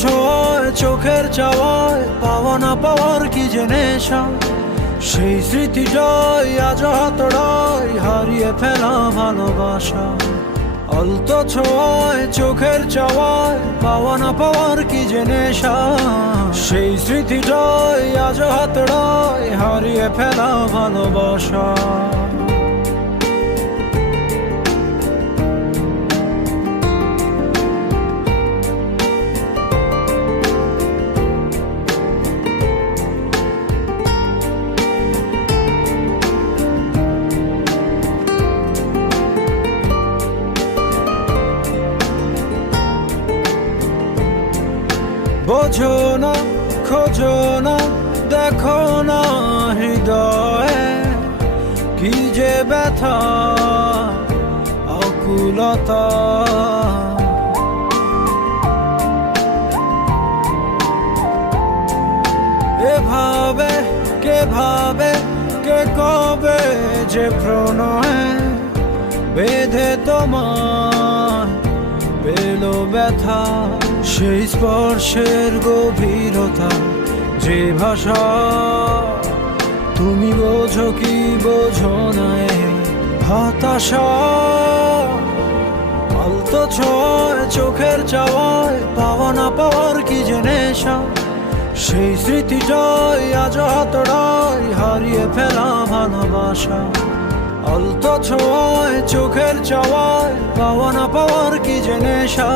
ছোঁয়ায় চোখের চাওয়ায় পাওয়া না পাওয়ার কি যে নেশা, সেই স্মৃতিটাই আজ হাতড়ায় হারিয়ে ফেলা ভালোবাসা। আলতো ছোঁয়ায় চোখের চাওয়ায় পাওয়া না পাওয়ার কি যে নেশা, সেই স্মৃতিটাই আজ হাতড়ায় হারিয়ে ফেলা ভালোবাসা। বোঝো না, খোঁজো না, দেখো না হৃদয়ে কি যে ব্যথা আকুলতা। এভাবে কে ভাবে, কে কবে যে প্রণয়ে বেঁধে তোমায় পেল ব্যথা। সেই স্পর্শের গভীরতা, যে ভাষা তুমি বোঝো কি বোঝো না হতাশা। আলতো ছোঁয়ায় চোখের চাওয়ায় পাওয়া না পাওয়ার কি যে নেশা, সেই স্মৃতিটাই আজ হাতড়ায় হারিয়ে ফেলা ভালোবাসা। আলতো ছোঁয়ায় চোখের চাওয়ায় পাওয়া না পাওয়ার কি যে নেশা,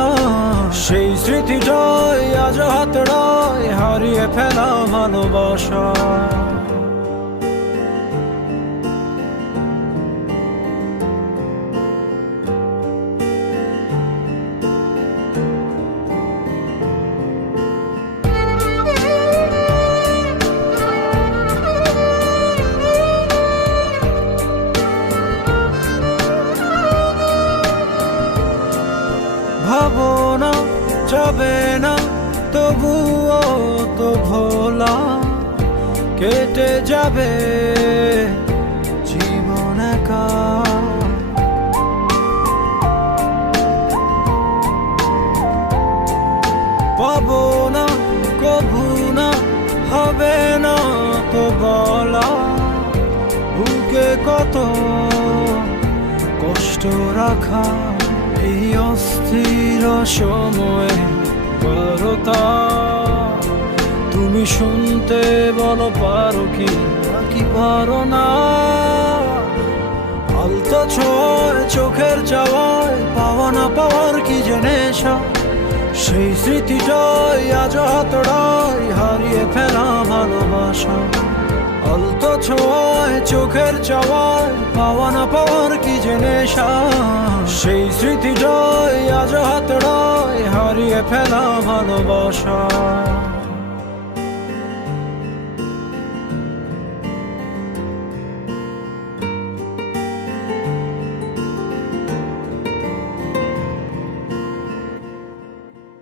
সেই স্মৃতিটাই আজ হাতড়ায় হারিয়ে ফেলা ভালোবাসা। ভাবো না, যাবে না, তবুও তো ভোলা কেটে যাবে জীবন একা। পাবো না, কভু না, হবে না তো বলা, বুকে কত কষ্ট রাখা। এই অস্থির সময়ে বারতা তুমি শুনতে বলো পারো কি নাকি পারো না। আলতো ছোঁয়ায় চোখের চাওয়ায় পাওয়া না পাওয়ার কি যে নেশা, সেই স্মৃতিটাই আজ হাতড়ায় হারিয়ে ফেলা ভালোবাসা। আলতো ছোঁয়ায় চোখের চাওয়ায় পাওয়া না পাওয়ার কি যে নেশা, সেই স্মৃতিটাই আজ হাতড়ায় হারিয়ে ফেলা ভালোবাসা।